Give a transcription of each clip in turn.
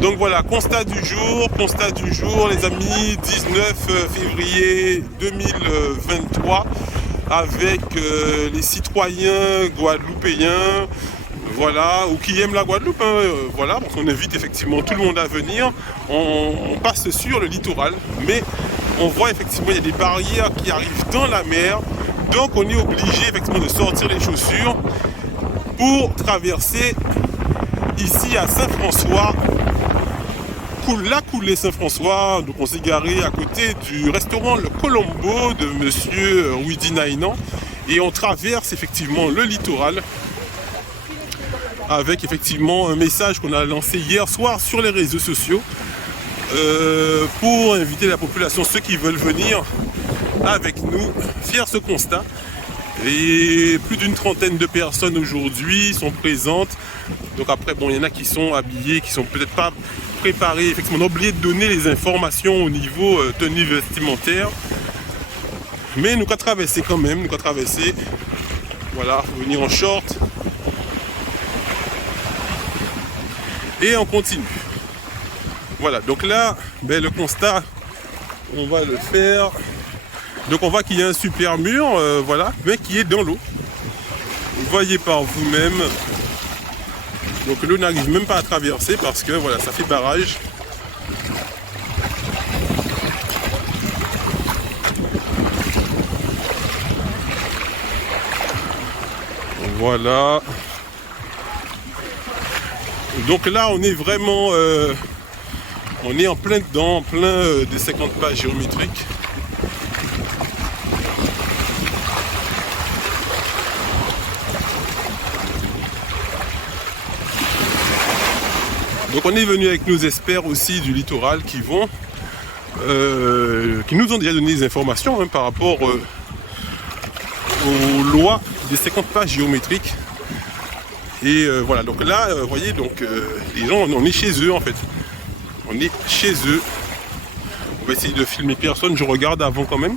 Donc voilà, constat du jour les amis, 19 février 2023 avec les citoyens guadeloupéens, voilà, ou qui aiment la Guadeloupe, hein, voilà, donc on invite effectivement tout le monde à venir. On passe sur le littoral, mais on voit effectivement il y a des barrières qui arrivent dans la mer, donc on est obligé effectivement de sortir les chaussures pour traverser ici à Saint-François, la coulée Saint-François. Donc on s'est garé à côté du restaurant Le Colombo de monsieur Rudy Naïnan et on traverse effectivement le littoral avec effectivement un message qu'on a lancé hier soir sur les réseaux sociaux pour inviter la population, ceux qui veulent venir avec nous, faire ce constat. Et plus d'une trentaine de personnes aujourd'hui sont présentes. Donc après, bon, il y en a qui sont habillés, qui sont peut-être pas préparés. Effectivement, on a oublié de donner les informations au niveau tenue vestimentaire. Mais nous qu'à traverser quand même, nous qu'à traverser. Voilà, faut venir en short. Et on continue. Voilà, donc là, ben, le constat, on va le faire. Donc on voit qu'il y a un super mur, voilà, mais qui est dans l'eau. Vous voyez par vous-même. Donc l'eau n'arrive même pas à traverser parce que voilà, ça fait barrage. Voilà. Donc là, on est vraiment, on est en plein dedans, en plein des 50 pas géométriques. Donc on est venu avec nos experts aussi du littoral qui vont, qui nous ont déjà donné des informations hein, par rapport aux lois des 50 pas géométriques. Et voilà, donc là, vous voyez, donc les gens, on est chez eux en fait. On est chez eux. On va essayer de filmer personne, je regarde avant quand même.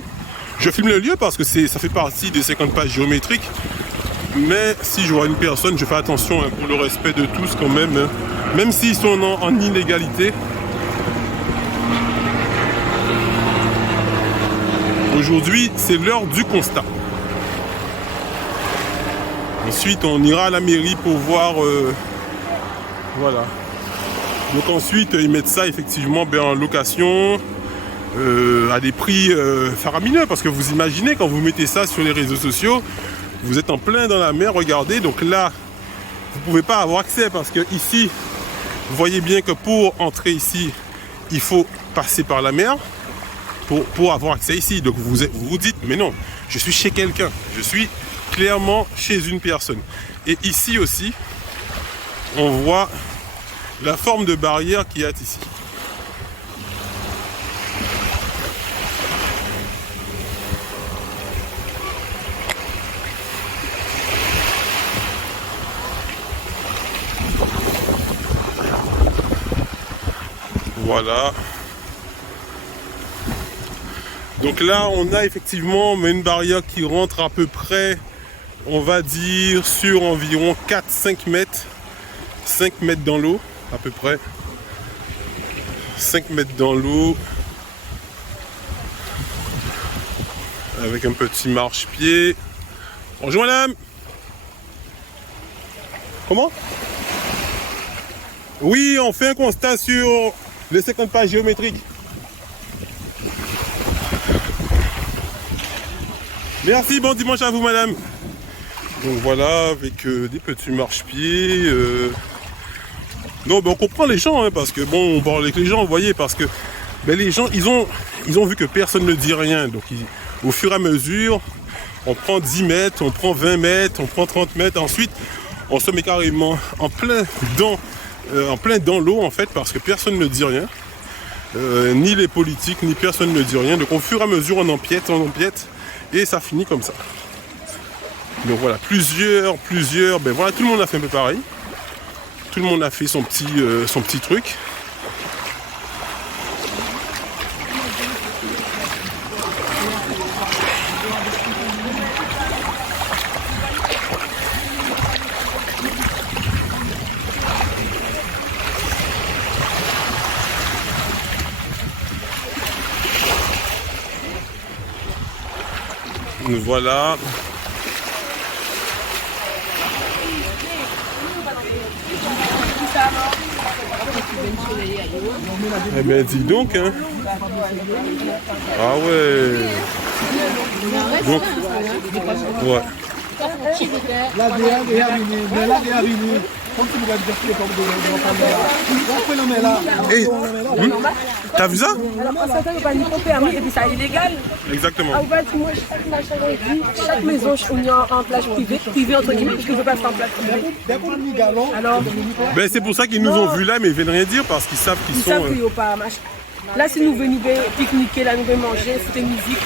Je filme le lieu parce que ça fait partie des 50 pas géométriques. Mais si je vois une personne, je fais attention hein, pour le respect de tous quand même. Hein. Même s'ils sont en illégalité. Aujourd'hui, c'est l'heure du constat. Ensuite, on ira à la mairie pour voir... voilà. Donc ensuite, ils mettent ça effectivement ben, en location à des prix faramineux. Parce que vous imaginez, quand vous mettez ça sur les réseaux sociaux, vous êtes en plein dans la mer, regardez. Donc là, vous ne pouvez pas avoir accès parce que ici... Vous voyez bien que pour entrer ici, il faut passer par la mer pour avoir accès ici. Donc vous vous dites, mais non, je suis chez quelqu'un. Je suis clairement chez une personne. Et ici aussi, on voit la forme de barrière qu'il y a ici. Voilà. Donc là, on a effectivement une barrière qui rentre à peu près, on va dire, sur environ 4-5 mètres. 5 mètres dans l'eau, à peu près. 5 mètres dans l'eau. Avec un petit marchepied. Bonjour madame. Comment? Oui, on fait un constat sur les 50 pas géométriques. Merci, bon dimanche à vous madame. Donc voilà, avec des petits marchepieds. Non, ben on comprend les gens, hein, parce que bon, on parle avec les gens, vous voyez, parce que ben, les gens, ils ont vu que personne ne dit rien. Donc au fur et à mesure, on prend 10 mètres, on prend 20 mètres, on prend 30 mètres. Ensuite, on se met carrément en plein dans l'eau en fait, parce que personne ne dit rien. Ni les politiques, ni personne ne dit rien. Donc au fur et à mesure, on empiète, et ça finit comme ça. Donc voilà, plusieurs, ben voilà, tout le monde a fait un peu pareil. Tout le monde a fait son petit truc. Nous voilà. Eh bien, dis donc, hein. Ah ouais. Donc, ouais. Et, t'as vu ça? Et puis ça est illégal. Exactement. En fait, moi, chaque maison, on est en plage privée entre guillemets, parce que je veux pas faire en plage privée. Alors, Ben, c'est pour ça qu'ils nous ont vus là, mais ils viennent rien dire parce qu'ils savent qu'ils ils sont. savent qu'il n'y a pas machin. Là, si nous venons pique-niquer, là, nous venons manger, écouter musique.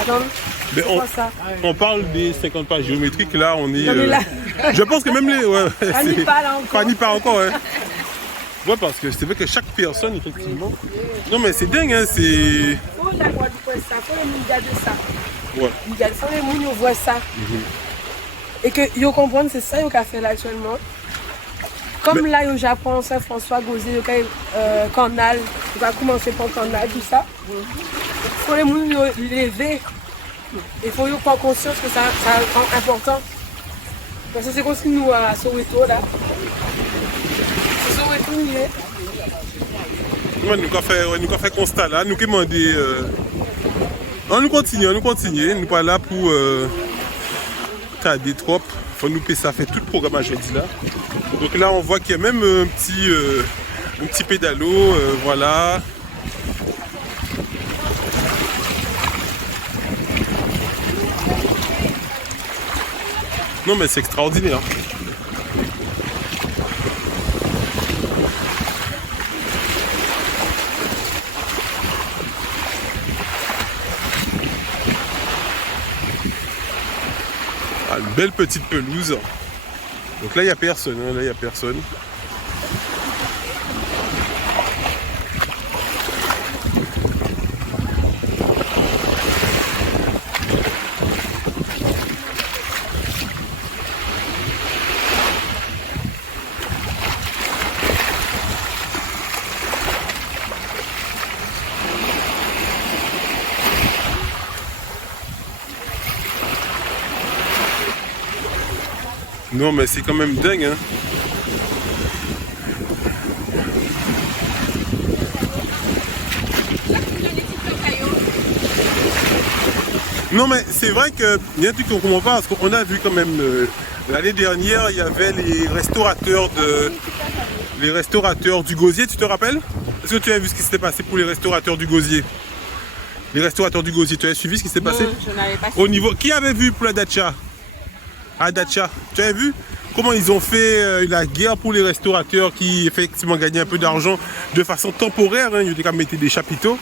Attends, Mais on parle des 50 pages géométriques, là on est. On est là. Je pense que même les. Ouais, Fanny pas là encore. Fanny pas encore, ouais. Ouais, parce que c'est vrai que chaque personne, effectivement. Non, mais c'est dingue, hein, c'est. Faut la Guadeloupe voir ça, faut les médias de ça. Ouais. Faut les gens voient ça. Et que ils comprennent, c'est ça qu'ils ont fait là actuellement. Comme là au Japon, Saint-François, Gauzé, Canal, on va commencer par Canal, tout ça. Il faut les gens lever. Il faut prendre conscience que ça est important. Parce que c'est comme si nous à Soweto là. C'est Soweto, il est. Ouais, nous avons fait constat là, nous avons demandé. On nous continue, nous pas là pour t'as des tropes. Faut nous payer ça fait tout le programme à jeudi là. Donc là on voit qu'il y a même un petit pédalo, voilà. Non mais c'est extraordinaire. Ah, une belle petite pelouse. Donc là il n'y a personne, hein, là il n'y a personne. Non mais c'est quand même dingue, hein. Non mais c'est vrai que il y a un truc qu'on comprend pas parce qu'on a vu quand même l'année dernière il y avait les restaurateurs du Gosier, tu te rappelles? Est-ce que tu as vu ce qui s'était passé pour les restaurateurs du Gosier? Les restaurateurs du Gosier, tu as suivi ce qui s'est passé? Non, je n'avais pas Au niveau, qui avait vu pour la Dacia? À Dacia, tu as vu comment ils ont fait la guerre pour les restaurateurs qui effectivement gagnaient un peu d'argent de façon temporaire, hein, ils ont quand même mis des chapiteaux.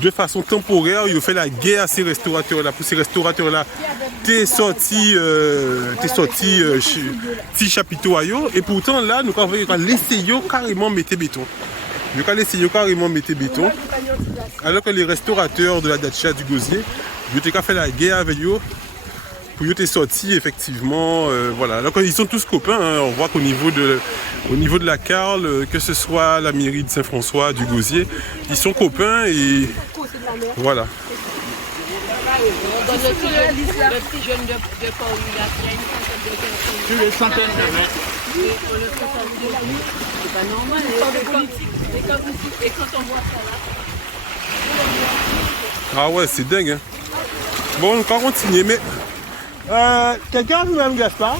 De façon temporaire, ils ont fait la guerre à ces restaurateurs-là. Pour ces restaurateurs-là, t'es sorti petit chapiteau à eux. Et pourtant, là, nous avons laissé carrément mettre béton. Nous avons laissé carrément mettre béton. Alors que les restaurateurs de la Dacia du Gosier, ils ont fait la guerre avec eux. Pour eux, t'es sorti, effectivement. Voilà. Alors qu'ils sont tous copains. Hein. On voit qu'au niveau de la Carle, que ce soit la mairie de Saint-François, du Gosier, ils sont copains et. Voilà. Dans le petit jeune de Paul, il y a une centaine de mètres. C'est pas normal. Et quand on voit ça là. Ah ouais, c'est dingue. Hein. Bon, on va continuer, mais. Quelqu'un a vu Mme Gaspard?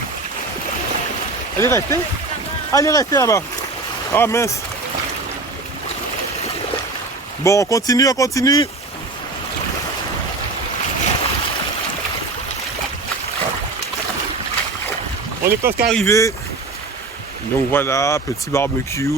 Elle est restée? Elle est restée là-bas. Ah mince. Bon, on continue, on continue. On est presque arrivé. Donc voilà, petit barbecue.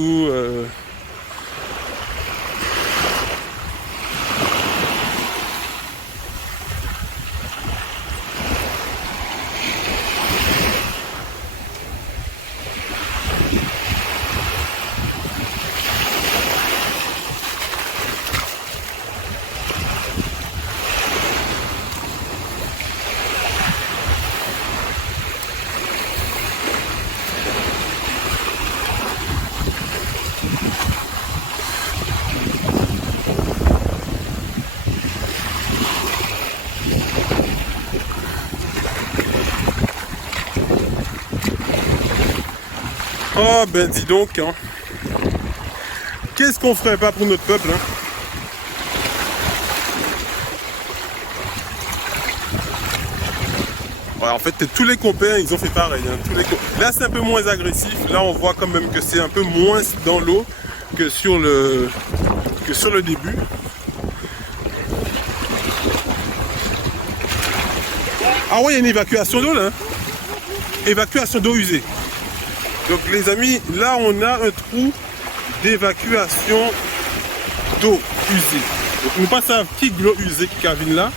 Oh ben dis donc, hein. Qu'est-ce qu'on ferait pas pour notre peuple, hein? Ouais, en fait, tous les compères, ils ont fait pareil. Hein. Là, c'est un peu moins agressif. Là, on voit quand même que c'est un peu moins dans l'eau que sur le début. Ah ouais, il y a une évacuation d'eau là. Hein. Évacuation d'eau usée. Donc les amis, là on a un trou d'évacuation d'eau usée. Donc, nous pas savons qui de l'eau usée qui cavine là,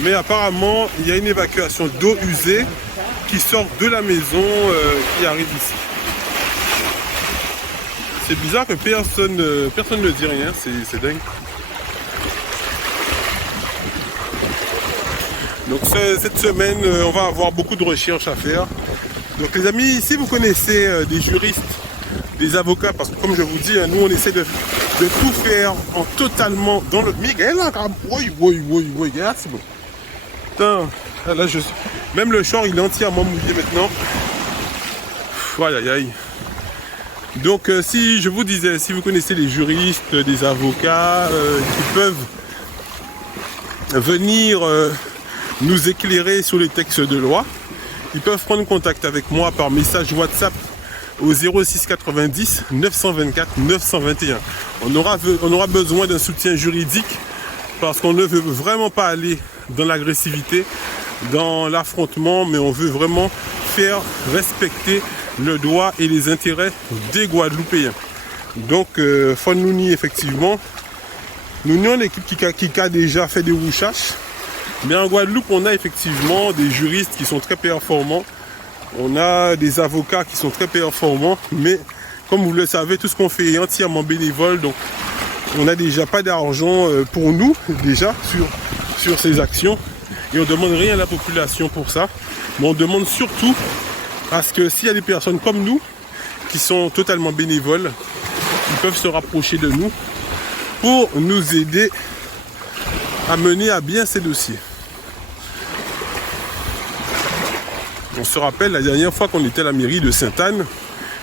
mais apparemment il y a une évacuation d'eau usée qui sort de la maison qui arrive ici. C'est bizarre que personne ne dit rien, c'est dingue. Donc cette semaine, on va avoir beaucoup de recherches à faire. Donc les amis, si vous connaissez des juristes, des avocats, parce que comme je vous dis, nous on essaie de tout faire en totalement dans le... Miguel, oui, regarde, c'est bon. Putain, là même le short il est entièrement mouillé maintenant. Voilà, aïe, aïe. Donc si je vous disais, si vous connaissez des juristes, des avocats qui peuvent venir nous éclairer sur les textes de loi, ils peuvent prendre contact avec moi par message WhatsApp au 06 90 924 921. On aura besoin d'un soutien juridique parce qu'on ne veut vraiment pas aller dans l'agressivité, dans l'affrontement, mais on veut vraiment faire respecter le droit et les intérêts des Guadeloupéens. Donc, Fonnouni, effectivement, nous sommes une équipe qui a déjà fait des rouchages. Mais en Guadeloupe, on a effectivement des juristes qui sont très performants. On a des avocats qui sont très performants. Mais comme vous le savez, tout ce qu'on fait est entièrement bénévole. Donc, on n'a déjà pas d'argent pour nous, déjà, sur ces actions. Et on ne demande rien à la population pour ça. Mais on demande surtout à ce que s'il y a des personnes comme nous, qui sont totalement bénévoles, ils peuvent se rapprocher de nous pour nous aider à mener à bien ces dossiers. On se rappelle la dernière fois qu'on était à la mairie de Sainte-Anne,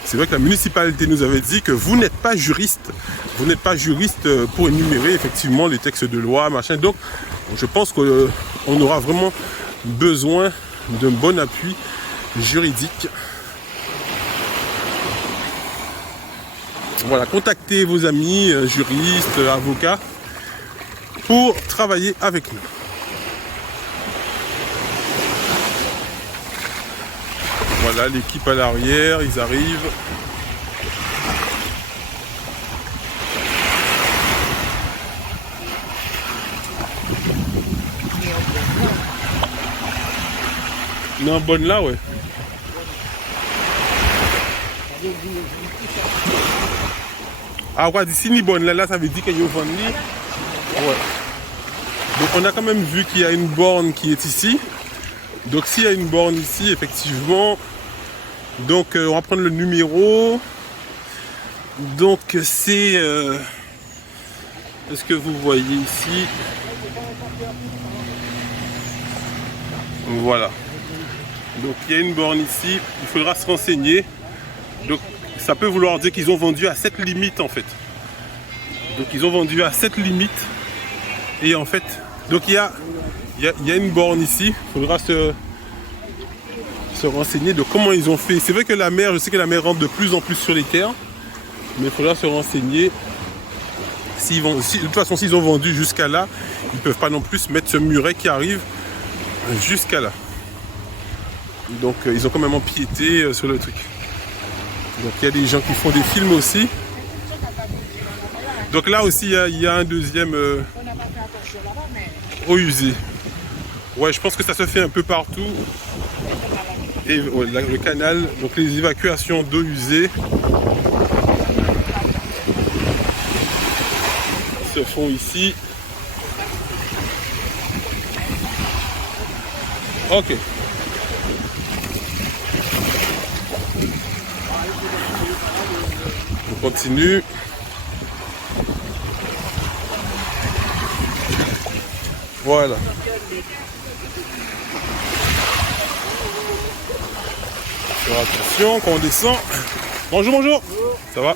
c'est vrai que la municipalité nous avait dit que vous n'êtes pas juriste. Vous n'êtes pas juriste pour énumérer effectivement les textes de loi, machin. Donc je pense qu'on aura vraiment besoin d'un bon appui juridique. Voilà, contactez vos amis, juristes, avocats, pour travailler avec nous. Voilà, l'équipe à l'arrière, ils arrivent. Non, bonne là, ouais. Ah ouais, d'ici ni bonne là, ça veut dire qu'il y a une bonne ligne. Ouais. Donc on a quand même vu qu'il y a une borne qui est ici. Donc s'il y a une borne ici, effectivement, donc on va prendre le numéro. Donc c'est... est-ce que vous voyez ici? Voilà. Donc il y a une borne ici, il faudra se renseigner. Donc ça peut vouloir dire qu'ils ont vendu à cette limite en fait. Donc ils ont vendu à cette limite. Et en fait, donc il y a une borne ici, il faudra se renseigner de comment ils ont fait. C'est vrai que la mer, je sais que la mer rentre de plus en plus sur les terres, mais il faudra se renseigner. De toute façon, s'ils ont vendu jusqu'à là, ils ne peuvent pas non plus mettre ce muret qui arrive jusqu'à là. Donc ils ont quand même empiété sur le truc. Donc il y a des gens qui font des films aussi. Donc là aussi il y a un deuxième eau usée. Ouais, je pense que ça se fait un peu partout. Et ouais, le canal, donc les évacuations d'eau usée se font ici. Ok. On continue. Voilà. Faire attention quand on descend. Bonjour, bonjour. Ça va?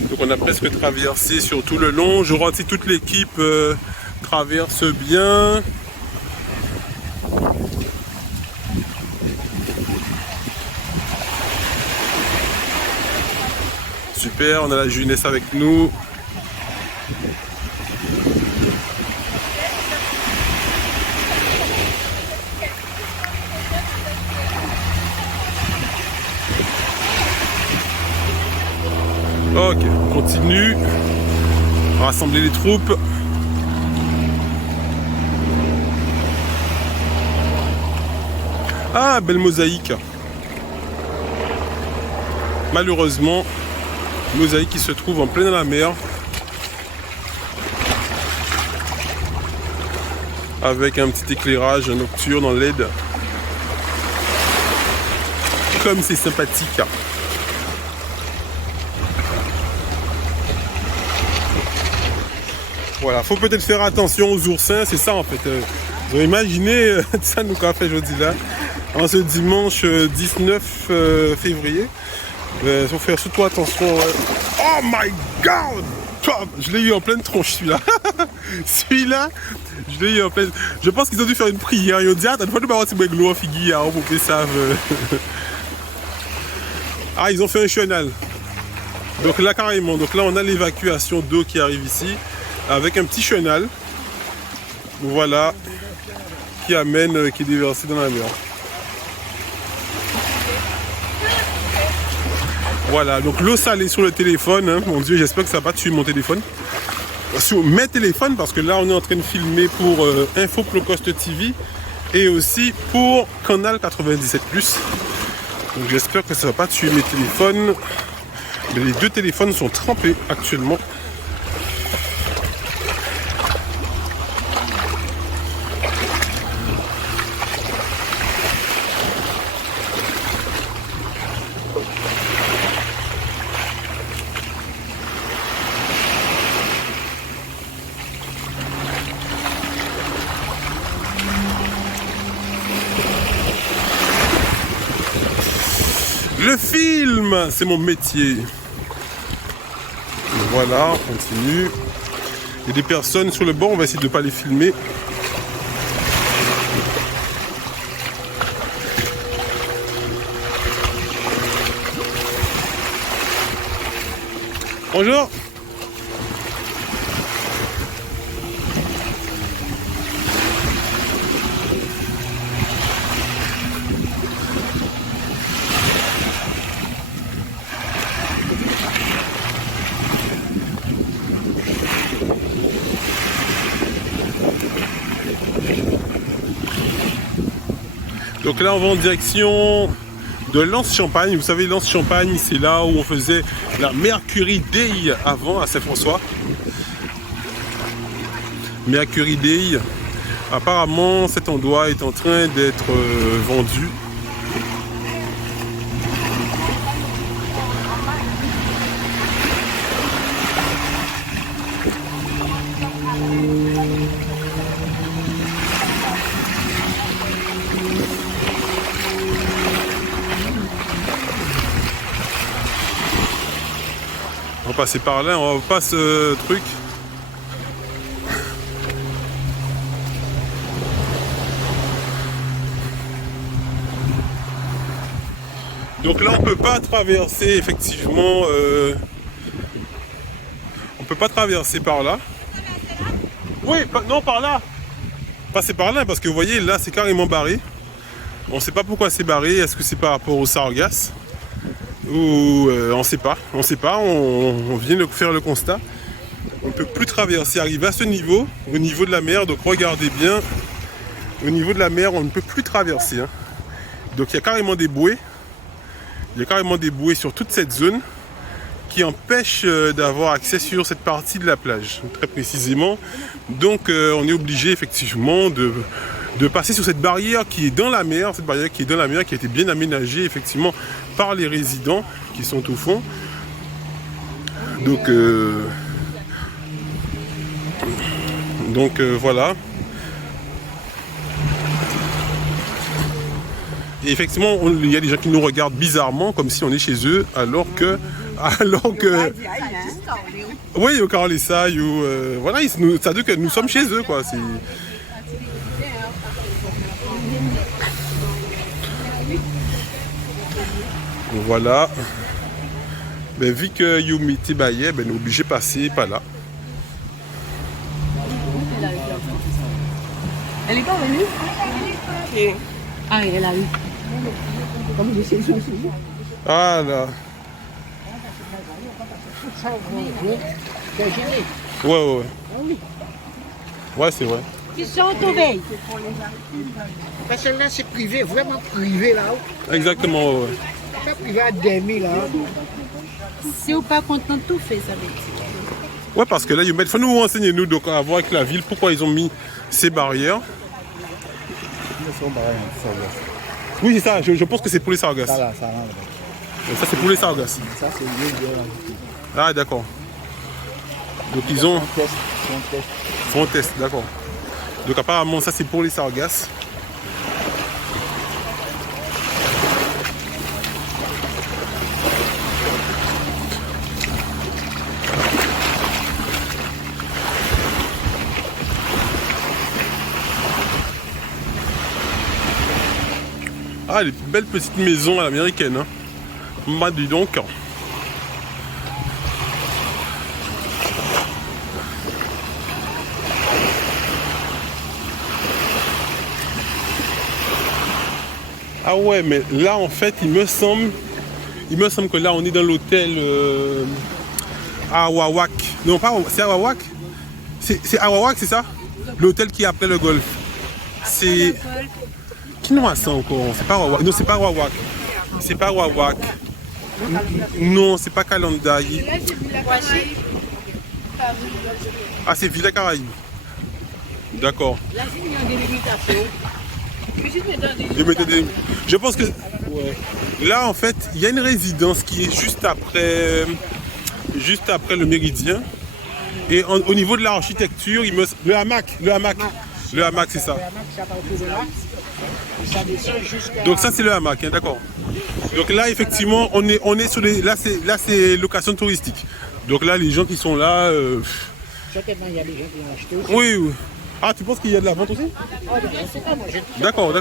Donc on a presque traversé sur tout le long. Je vois si toute l'équipe traverse bien. Super, on a la jeunesse avec nous. Ok, on continue. Rassembler les troupes. Ah, belle mosaïque. Malheureusement, mosaïque qui se trouve en plein dans la mer. Avec un petit éclairage nocturne en LED. Comme c'est sympathique. Voilà, faut peut-être faire attention aux oursins, c'est ça en fait. Vous avez imaginé ça nous qu'a fait aujourd'hui là, en ce dimanche 19 février. Il faut faire surtout attention. Oh my god! Je l'ai eu en pleine tronche celui-là. Celui-là, je l'ai eu en pleine. Je pense qu'ils ont dû faire une prière. Ils ont dit, ah, t'as une fois de pas avoir ces glow en figui, hein, pour que ça. Ah, ils ont fait un chenal. Donc là, carrément. Donc là, on a l'évacuation d'eau qui arrive ici. Avec un petit chenal, voilà, qui amène, qui est déversé dans la mer. Voilà, donc l'eau salée sur le téléphone, hein. Mon Dieu, j'espère que ça va pas tuer mon téléphone. Sur mes téléphones, parce que là on est en train de filmer pour Info Low-Cost TV et aussi pour Canal 97+. Donc j'espère que ça va pas tuer mes téléphones. Mais les deux téléphones sont trempés actuellement. Le film, c'est mon métier. Voilà, on continue. Il y a des personnes sur le bord, on va essayer de ne pas les filmer. Bonjour. Donc là on va en direction de Lens-Champagne. Vous savez, Lens-Champagne, c'est là où on faisait la Mercury Day avant à Saint-François. Mercury Day. Apparemment cet endroit est en train d'être vendu. On va passer par là, on va pas ce truc. Donc là on peut pas traverser effectivement, on peut pas traverser par là. Oui, non par là. Passer par là parce que vous voyez là c'est carrément barré. On sait pas pourquoi c'est barré, est-ce que c'est par rapport au sargasse? Ou on sait pas, on vient de faire le constat. On ne peut plus traverser, arriver à ce niveau, au niveau de la mer, donc regardez bien, au niveau de la mer, on ne peut plus traverser. Hein. Donc il y a carrément des bouées, sur toute cette zone qui empêchent d'avoir accès sur cette partie de la plage, très précisément. Donc on est obligé effectivement de passer sur cette barrière qui est dans la mer, qui a été bien aménagée effectivement par les résidents qui sont au fond. Donc Donc voilà. Et effectivement, il y a des gens qui nous regardent bizarrement comme si on est chez eux, alors que oui, au Carolissa, voilà, ça veut dire que nous sommes chez eux, quoi. Voilà. Ben, vu que Yumiti Baye, ben, on est obligé de passer par là. Elle est pas venue? Ah, elle a eu. Comme je sais, Ah là. Ouais. Ouais, c'est vrai. Ils sont tombés. Parce que là, c'est privé, vraiment privé là. Exactement, ouais. C'est pas privé à demi là. Si vous pas content, tout fait, ça veut dire. Ouais, parce que là, il faut nous renseigner, nous, donc, à voir avec la ville, pourquoi ils ont mis ces barrières. Oui, c'est ça, je pense que c'est pour les sargasses. Ça, c'est pour les sargasses. Ça, c'est mieux. Ah, d'accord. Donc, ils ont... Font test, d'accord. Donc, apparemment, ça, c'est pour les sargasses. Ah, les belles petites maisons à l'américaine, hein. Bah, dis donc. Ah ouais, mais là, en fait, il me semble que là, on est dans l'hôtel à Wawak. Non, pas c'est à Wawak. C'est à Wawak, c'est ça? L'hôtel qui est après le golf. C'est... Qui nous a ça encore? C'est pas Wawak. Non, c'est pas Wawak. C'est pas Wawak. Non, c'est pas Kalanda. Ah, c'est Villa Caraïbe. D'accord. Là, il y a des limitations. Je pense que... Ouais. Là, en fait, il y a une résidence qui est juste après le Méridien. Et au niveau de l'architecture, le hamac, c'est ça. Donc ça, c'est le hamac, hein, d'accord. Donc là, effectivement, on est sur les... Là, c'est location touristique. Donc là, les gens qui sont là... Certainement, il y a des gens qui ont acheté aussi. Oui, oui. Ah, tu penses qu'il y a de la vente aussi? D'accord.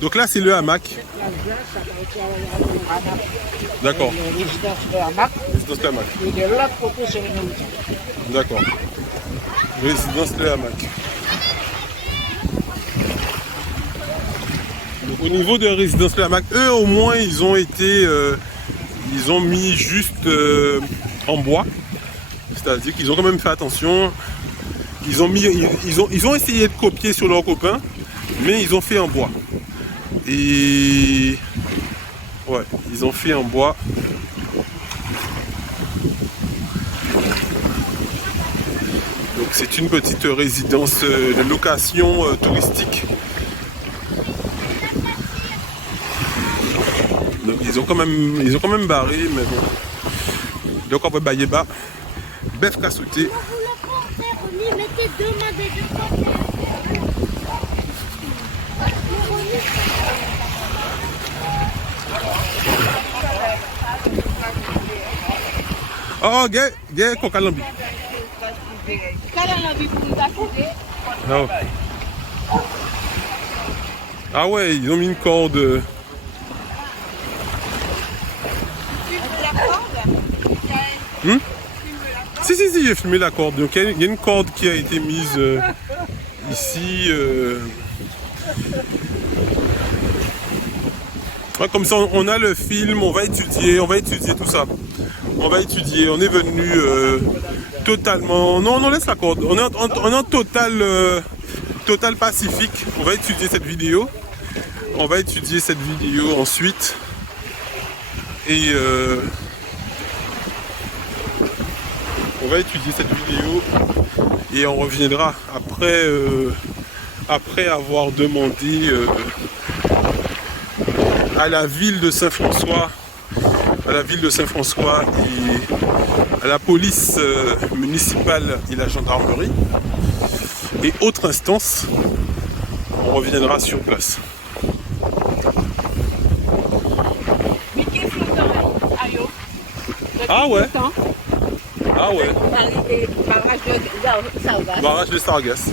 Donc là, c'est le hamac. D'accord. Résidence de hamac. Résidence le hamac. Et de l'autre côté, c'est une boutique. D'accord. Résidence le hamac. Donc, au niveau de résidence le hamac, eux au moins ils ont mis juste en bois. C'est-à-dire qu'ils ont quand même fait attention. Ils ont essayé de copier sur leurs copains, mais ils ont fait en bois. Et ouais, ils ont fait en bois. Donc c'est une petite résidence de location touristique. Donc ils ont quand même barré, mais bon. Donc on va bailler bas. Bœuf qu'à sauter. Mettez deux mains des deux côtés. Oh, gay, Kokalambi. Non. Ah ouais, ils ont mis une corde. Si, j'ai filmé la corde. Donc il y a une corde qui a été mise ici. Ouais, comme ça, on a le film, on va étudier tout ça. On est venu totalement... Non, laisse la corde. On est en total pacifique. On va étudier cette vidéo. Ensuite. Et... on va étudier cette vidéo et on reviendra après avoir demandé à la ville de Saint-François à la ville de Saint-François et à la police municipale et la gendarmerie. Et autre instance, on reviendra sur place. Ah ouais. Ah ouais. Barrage de Sargasses.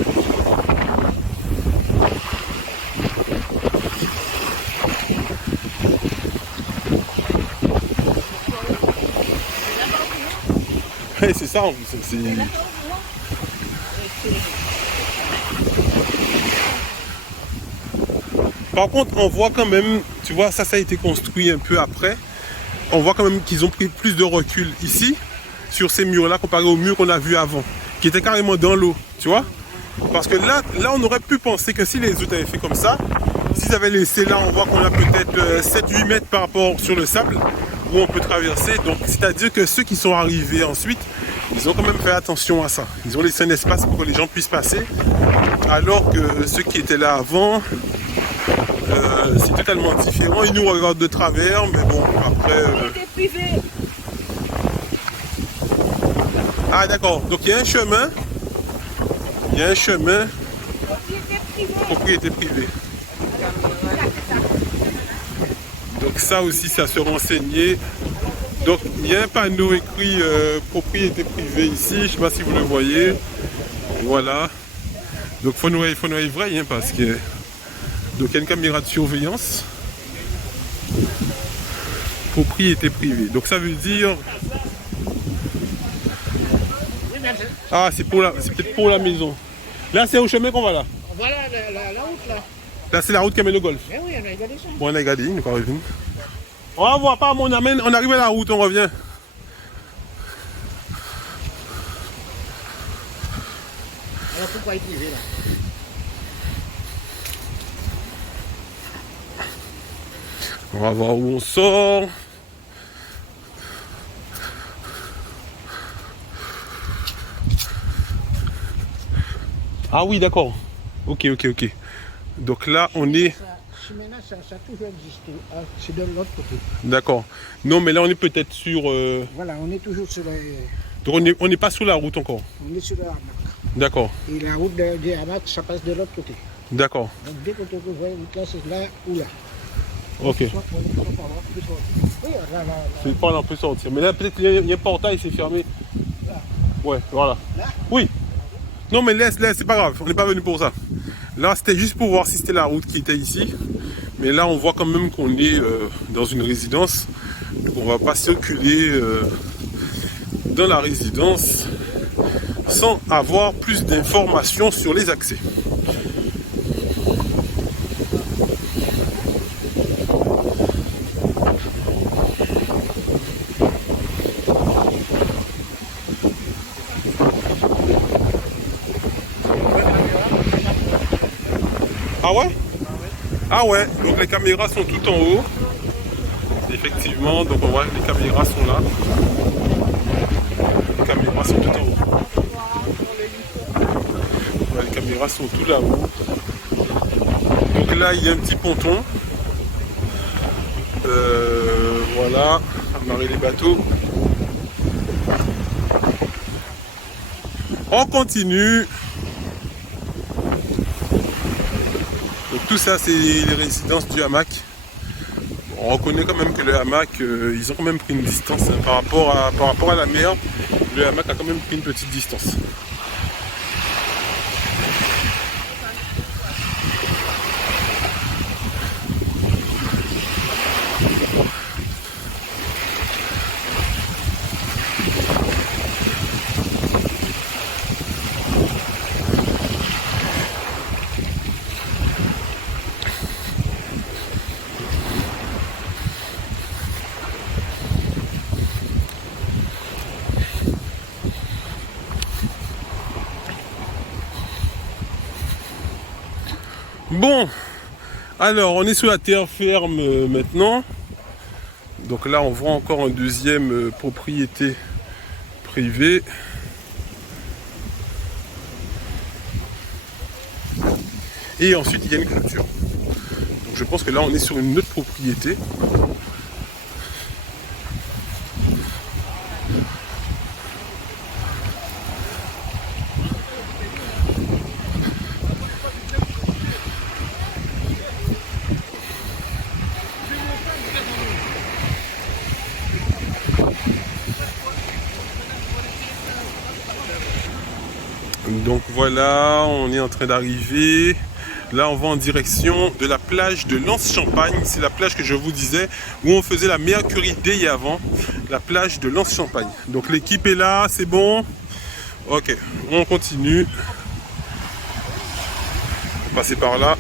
Ouais, c'est ça en plus. Par contre, on voit quand même, tu vois, ça a été construit un peu après. On voit quand même qu'ils ont pris plus de recul ici, sur ces murs-là, comparé aux murs qu'on a vus avant, qui étaient carrément dans l'eau, tu vois. Parce que là, on aurait pu penser que si les autres avaient fait comme ça, s'ils avaient laissé là, on voit qu'on a peut-être 7-8 mètres par rapport sur le sable, où on peut traverser. Donc, c'est-à-dire que ceux qui sont arrivés ensuite, ils ont quand même fait attention à ça. Ils ont laissé un espace pour que les gens puissent passer, alors que ceux qui étaient là avant, c'est totalement différent. Ils nous regardent de travers, mais bon, après... Ah d'accord, donc il y a un chemin. Il y a un chemin. Propriété privée. Donc ça aussi, ça se renseigner. Donc il y a un panneau écrit propriété privée ici, je ne sais pas si vous le voyez. Voilà. Donc il faut nous vrai, hein, parce que... Donc il y a une caméra de surveillance. Propriété privée. Donc ça veut dire... Ah, c'est peut-être pour la maison. Là, c'est au chemin qu'on va là. Voilà la route là. Là, c'est la route qui amène au golf. Eh oui, on a regardé ça. Bon, on a regardé, nous arrivons. On va voir, pas, on arrive à la route, on revient. Alors pourquoi il privé là? On va voir où on sort. Ah oui, d'accord. Ok. Donc là, on est... Maintenant, ça a toujours existé. Ah, c'est de l'autre côté. D'accord. Non, mais là, on est peut-être sur... Voilà, on est toujours sur les... Donc on n'est pas sur la route encore. On est sur le hamac. D'accord. Et la route des hamacs, ça passe de l'autre côté. D'accord. Donc dès que tu vois une classe, c'est là ou là. Ok. Oui, là. C'est pas là, on peut sortir. Mais là, peut-être qu'il y a un portail, c'est fermé. Ouais, voilà. Oui. Non, mais laisse, c'est pas grave. On n'est pas venu pour ça. Là, c'était juste pour voir si c'était la route qui était ici. Mais là, on voit quand même qu'on est dans une résidence. Donc, on va pas circuler dans la résidence sans avoir plus d'informations sur les accès. Ah ouais? Ah ouais, donc les caméras sont tout en haut. Effectivement, donc on voit que les caméras sont là. Les caméras sont tout en haut. Ouais, les caméras sont tout là-haut. Donc là, il y a un petit ponton. Voilà, amarrer les bateaux. On continue. Donc tout ça, c'est les résidences du hamac. On reconnaît quand même que le hamac, ils ont quand même pris une distance hein, par rapport à la mer. Le hamac a quand même pris une petite distance. Bon, alors on est sur la terre ferme maintenant. Donc là on voit encore une deuxième propriété privée. Et ensuite il y a une clôture. Donc je pense que là on est sur une autre propriété. Donc voilà, on est en train d'arriver. Là, on va en direction de la plage de Lens-Champagne. C'est la plage que je vous disais, où on faisait la Mercury Day avant. La plage de Lens-Champagne. Donc l'équipe est là, c'est bon. Ok, on continue. On va passer par là.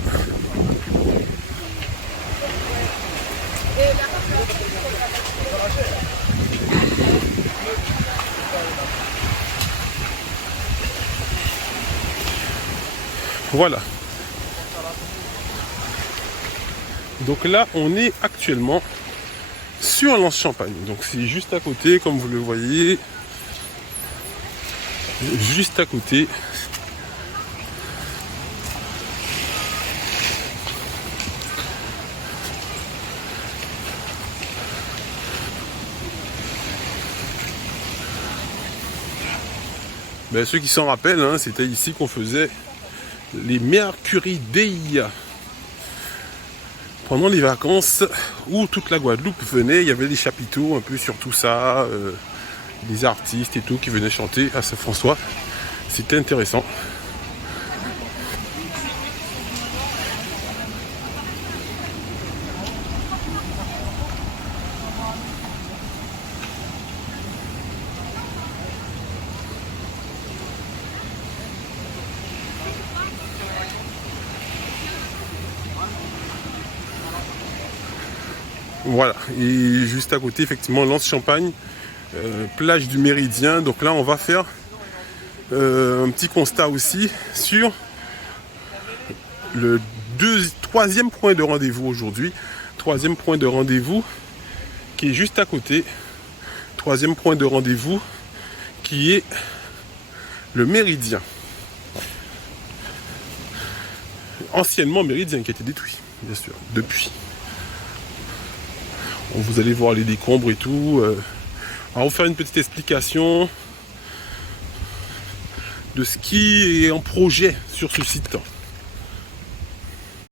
Voilà. Donc là, on est actuellement sur Lens-Champagne. Donc c'est juste à côté, comme vous le voyez. Juste à côté. Ben, ceux qui s'en rappellent, hein, c'était ici qu'on faisait les Mercury Day pendant les vacances où toute la Guadeloupe venait. Il y avait des chapiteaux un peu sur tout ça, des artistes et tout qui venaient chanter à Saint-François. C'était intéressant. Voilà, et juste à côté, effectivement, Lens-Champagne, plage du Méridien. Donc là, on va faire un petit constat aussi sur le troisième point de rendez-vous aujourd'hui. Troisième point de rendez-vous qui est juste à côté. Troisième point de rendez-vous qui est le Méridien. Anciennement Méridien qui a été détruit, bien sûr, depuis. Vous allez voir les décombres et tout. On va vous faire une petite explication de ce qui est en projet sur ce site.